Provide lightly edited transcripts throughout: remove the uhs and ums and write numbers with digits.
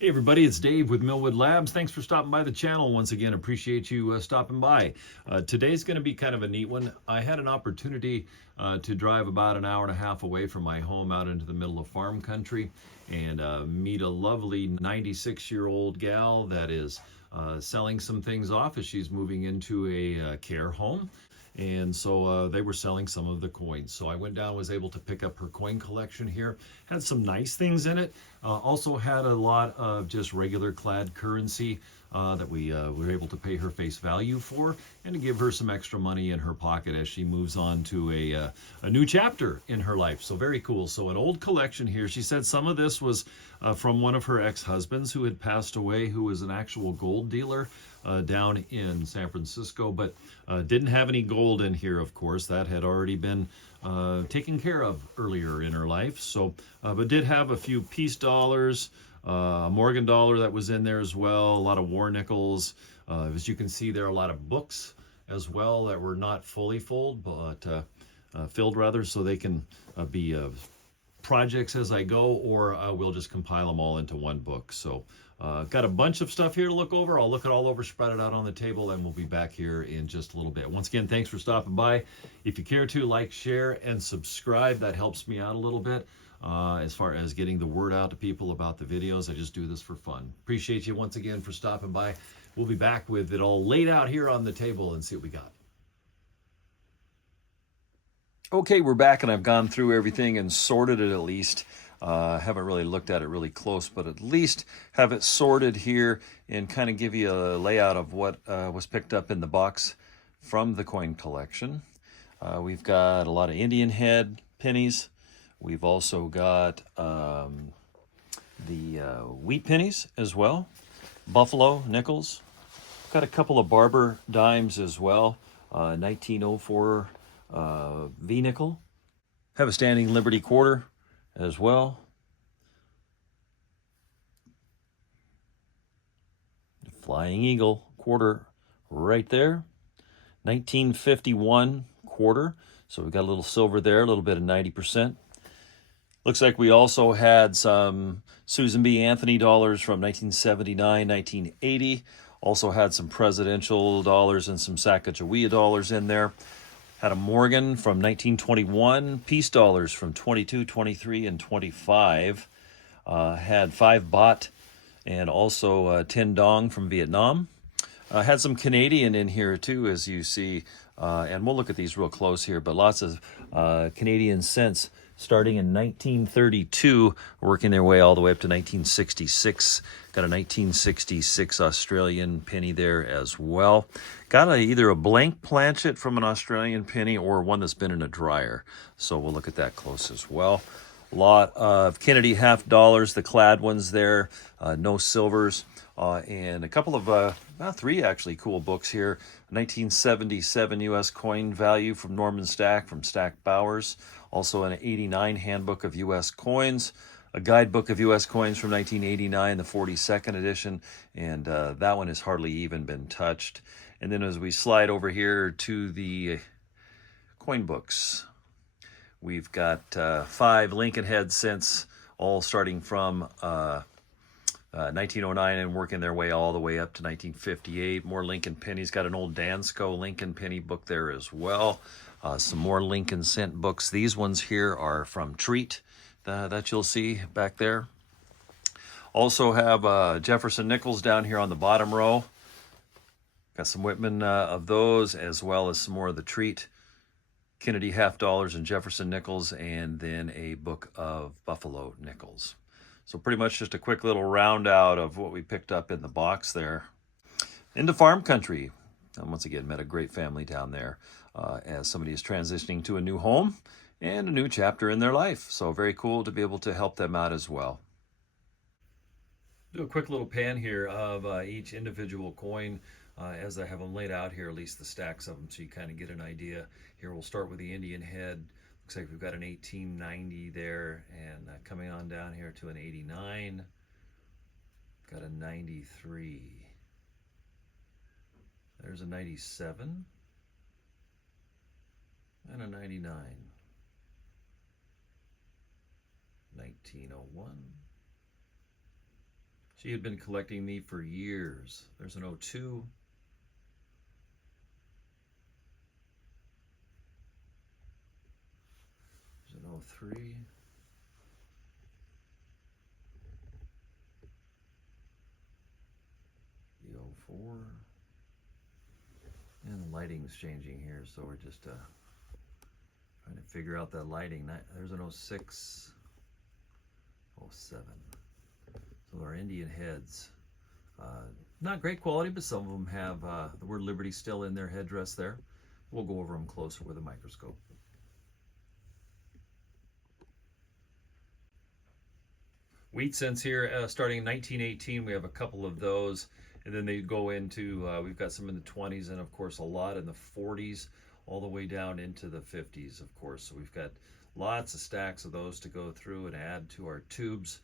Hey everybody, it's Dave with Millwood Labs. Thanks for stopping by the channel once again. Appreciate you stopping by. Today's going to be kind of a neat one. I had an opportunity to drive about an hour and a half away from my home out into the middle of farm country and meet a lovely 96-year-old gal that is selling some things off as she's moving into a care home. And so they were selling some of the coins. So I went down, was able to pick up her coin collection here. Had some nice things in it. Also had a lot of just regular clad currency that we were able to pay her face value for, and to give her some extra money in her pocket as she moves on to a new chapter in her life. So very cool. So an old collection here. She said some of this was from one of her ex-husbands who had passed away, who was an actual gold dealer down in San Francisco, but didn't have any gold in here, of course. That had already been taken care of earlier in her life. So, but did have a few peace dollars, a Morgan dollar that was in there as well, a lot of war nickels. As you can see, there are a lot of books as well that were not fully filled, but filled rather, so they can be projects as I go, or we'll just compile them all into one book. So got a bunch of stuff here to look over. I'll look it all over, spread it out on the table, and we'll be back here in just a little bit. Once again, thanks for stopping by. If you care to, like, share, and subscribe. That helps me out a little bit as far as getting the word out to people about the videos. I just do this for fun. Appreciate you once again for stopping by. We'll be back with it all laid out here on the table and see what we got. Okay, we're back, and I've gone through everything and sorted it at least. Haven't really looked at it really close, but at least have it sorted here and kind of give you a layout of what was picked up in the box from the coin collection. We've got a lot of Indian head pennies. We've also got the wheat pennies as well, buffalo nickels. Got a couple of barber dimes as well, 1904 V nickel. Have a standing Liberty quarter as well. Flying Eagle quarter right there. 1951 quarter. So we got a little silver there, a little bit of 90%. Looks like we also had some Susan B. Anthony dollars from 1979, 1980. Also had some presidential dollars and some Sacagawea dollars in there. Had a Morgan from 1921, peace dollars from 22, 23, and 25. Had 5 baht and also 10 dong from Vietnam. Had some Canadian in here too, as you see, and we'll look at these real close here, but lots of Canadian cents starting in 1932, working their way all the way up to 1966. Got a 1966 Australian penny there as well. Got either a blank planchet from an Australian penny or one that's been in a dryer. So we'll look at that close as well. A lot of Kennedy half dollars, the clad ones there, no silvers. And a couple of, about 3 actually cool books here. 1977 U.S. coin value from Norman Stack from Stack Bowers. Also an 89 handbook of U.S. coins. A guidebook of U.S. coins from 1989, the 42nd edition. And that one has hardly even been touched. And then as we slide over here to the coin books, we've got 5 Lincoln head cents, all starting from 1909 and working their way all the way up to 1958. More Lincoln pennies. Got an old Dansko Lincoln penny book there as well. Some more Lincoln cent books. These ones here are from Treat that you'll see back there. Also have Jefferson nickels down here on the bottom row. Got some Whitman of those, as well as some more of the Treat Kennedy half dollars and Jefferson nickels, and then a book of Buffalo nickels. So pretty much just a quick little round out of what we picked up in the box there. Into farm country. And once again, met a great family down there as somebody is transitioning to a new home and a new chapter in their life. So very cool to be able to help them out as well. Do a quick little pan here of each individual coin as I have them laid out here, at least the stacks of them, so you kind of get an idea. Here we'll start with the Indian head. Looks like we've got an 1890 there, and coming on down here to an 89. Got a 93. There's a 97 and a 99. 1901. She had been collecting me for years. There's an 02. There's an 03. The 04. And the lighting's changing here, so we're just trying to figure out that lighting. There's an 06, 07. So our Indian heads. Not great quality, but some of them have the word Liberty still in their headdress there. We'll go over them closer with a microscope. Wheat cents here, starting in 1918, we have a couple of those. And then they go into, we've got some in the 20s and of course a lot in the 40s, all the way down into the 50s, of course. So we've got lots of stacks of those to go through and add to our tubes.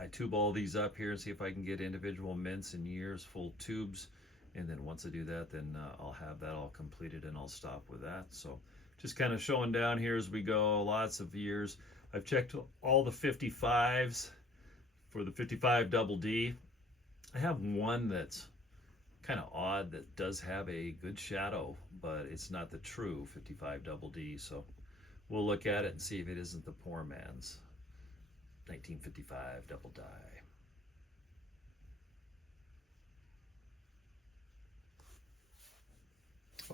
I tube all these up here and see if I can get individual mints and years, full tubes. And then once I do that, then I'll have that all completed and I'll stop with that. So just kind of showing down here as we go, lots of years. I've checked all the 55s for the 55 double D. I have one that's kind of odd that does have a good shadow, but it's not the true 55 double D. So we'll look at it and see if it isn't the poor man's 1955 double die.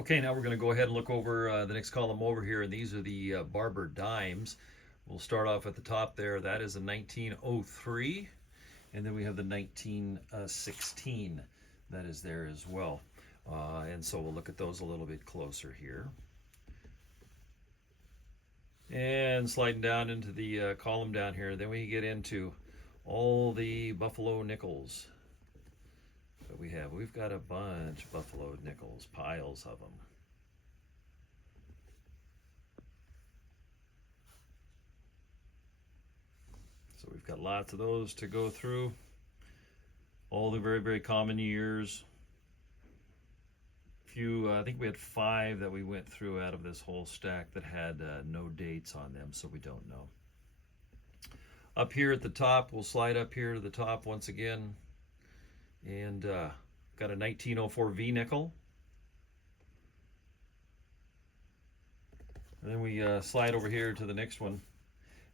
Okay, now we're going to go ahead and look over the next column over here, and these are the Barber dimes. We'll start off at the top there. That is a 1903, and then we have the 1916 that is there as well. And so we'll look at those a little bit closer here. And sliding down into the column down here, then we get into all the Buffalo nickels that we have. We've got a bunch of Buffalo nickels, piles of them. So we've got lots of those to go through. All the very, very common years. I think we had 5 that we went through out of this whole stack that had no dates on them, so we don't know. Up here at the top, we'll slide up here to the top once again, and got a 1904 V nickel. And then we slide over here to the next one,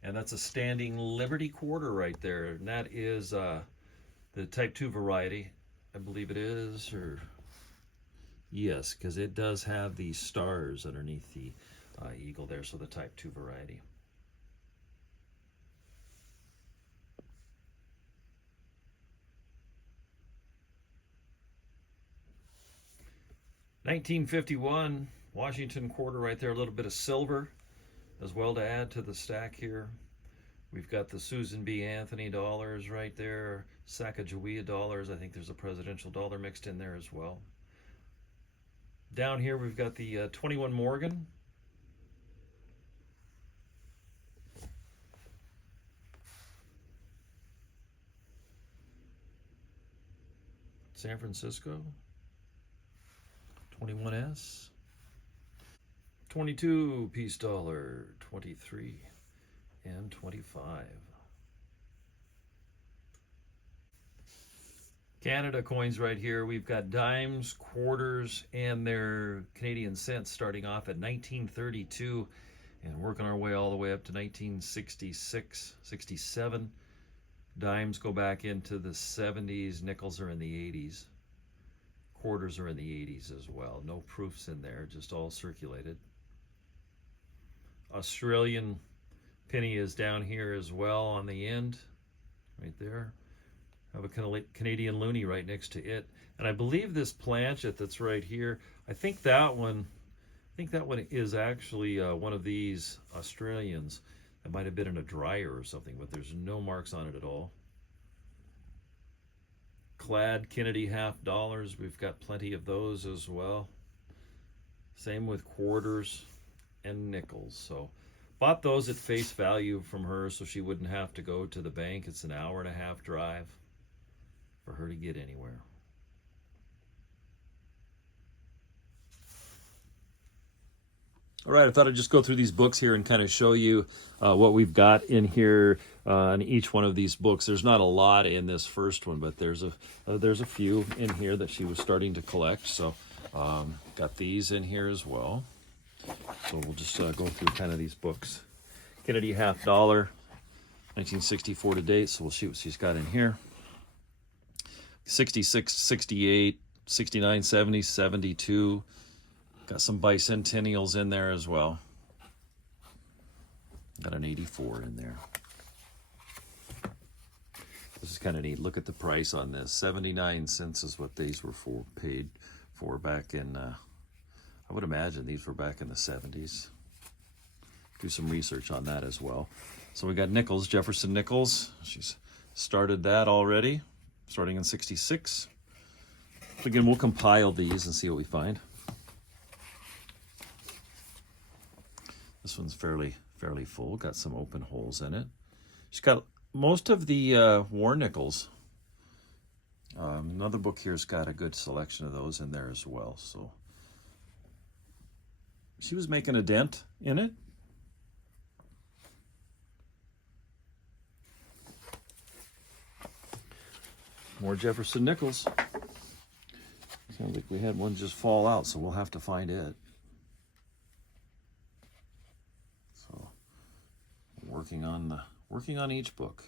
and that's a standing Liberty quarter right there, and that is the Type 2 variety, I believe it is, or yes, because it does have the stars underneath the eagle there, so the Type 2 variety. $1951 Washington quarter right there, a little bit of silver as well to add to the stack here. We've got the Susan B. Anthony dollars right there, Sacagawea dollars. I think there's a presidential dollar mixed in there as well. Down here we've got the 21 Morgan. San Francisco. 21S. 22 piece dollar, 23 and 25. Canada coins right here. We've got dimes, quarters, and their Canadian cents starting off at 1932 and working our way all the way up to 1966, 67. Dimes go back into the 70s. Nickels are in the 80s. Quarters are in the 80s as well. No proofs in there, just all circulated. Australian penny is down here as well on the end, right there. Have a Canadian loonie right next to it, and I believe this planchet that's right here. I think that one is actually one of these Australians. That might have been in a dryer or something, but there's no marks on it at all. Clad Kennedy half dollars. We've got plenty of those as well. Same with quarters and nickels. So bought those at face value from her so she wouldn't have to go to the bank. It's an hour-and-a-half drive for her to get anywhere. All right, I thought I'd just go through these books here and kind of show you what we've got in here. on each one of these books. There's not a lot in this first one, but there's a few in here that she was starting to collect. So got these in here as well. So we'll just go through kind of these books. Kennedy Half Dollar, 1964 to date. So we'll see what she's got in here. 66, 68, 69, 70, 72. Got some bicentennials in there as well. Got an 84 in there. This is kind of neat. Look at the price on this. 79 cents is what these were paid for back in, I would imagine these were back in the 70s. Do some research on that as well. So we got Nichols, Jefferson Nichols. She's started that already, starting in 66. Again, we'll compile these and see what we find. This one's fairly full. Got some open holes in it. She's got most of the war nickels. Another book here's got a good selection of those in there as well. So she was making a dent in it. More Jefferson Nichols. Sounds like we had one just fall out, so we'll have to find it. So working on each book.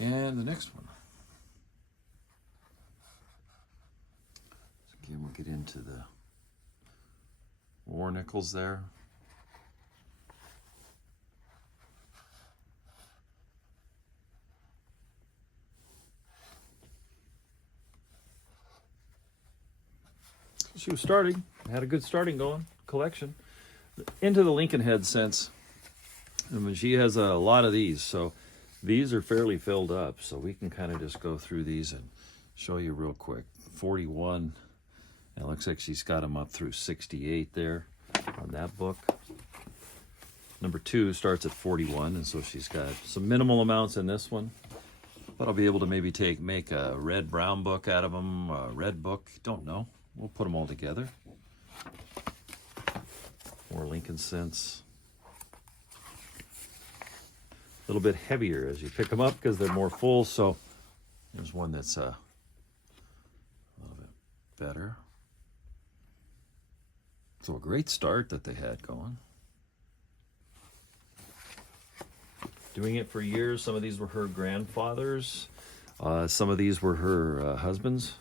And the next one. So again, we'll get into the war nickels there. She was starting, had a good starting going, collection. Into the Lincoln Head sense. I mean, she has a lot of these, so these are fairly filled up, so we can kind of just go through these and show you real quick. 41, and it looks like she's got them up through 68 there on that book. Number 2 starts at 41, and so she's got some minimal amounts in this one. But I'll be able to maybe make a red-brown book out of them, a red book, don't know. We'll put them all together. More Lincoln Sense. A little bit heavier as you pick them up because they're more full. So there's one that's a little bit better. So a great start that they had going. Doing it for years. Some of these were her grandfathers. Some of these were her husbands.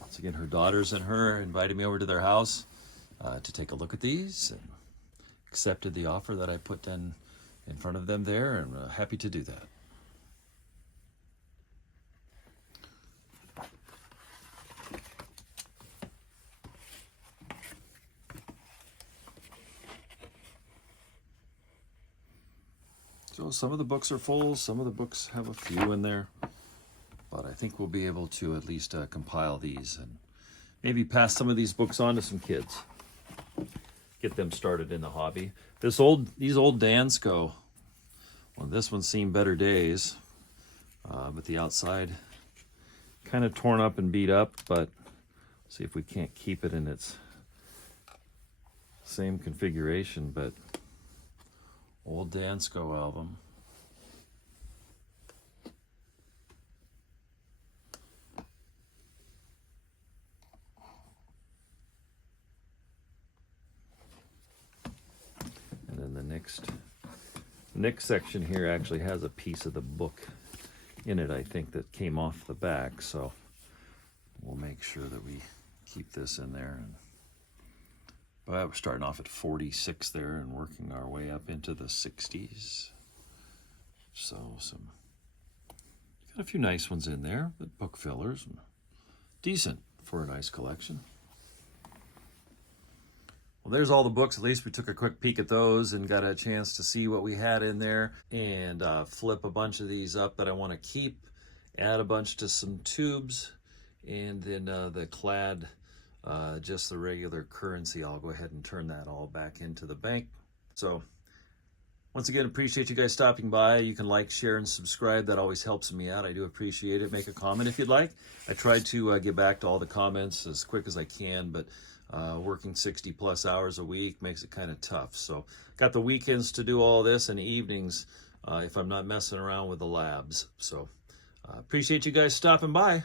Once again, her daughters and her invited me over to their house to take a look at these, and accepted the offer that I put in front of them there, and happy to do that. So some of the books are full, some of the books have a few in there, but I think we'll be able to at least compile these and maybe pass some of these books on to some kids. Get them started in the hobby. These old Dansko, well, this one's seen better days, but the outside kind of torn up and beat up, but see if we can't keep it in its same configuration. But old Dansko album. And then the next section here actually has a piece of the book in it, I think, that came off the back. So we'll make sure that we keep this in there. And but we're starting off at 46 there and working our way up into the 60s. So got a few nice ones in there, but book fillers. Decent for a nice collection. Well, there's all the books. At least we took a quick peek at those and got a chance to see what we had in there, and flip a bunch of these up that I want to keep, add a bunch to some tubes, and then the clad, just the regular currency, I'll go ahead and turn that all back into the bank. So once again, appreciate you guys stopping by. You can like, share, and subscribe. That always helps me out. I do appreciate it. Make a comment if you'd like. I try to get back to all the comments as quick as I can, but working 60 plus hours a week makes it kind of tough. So got the weekends to do all this and evenings if I'm not messing around with the labs. So appreciate you guys stopping by.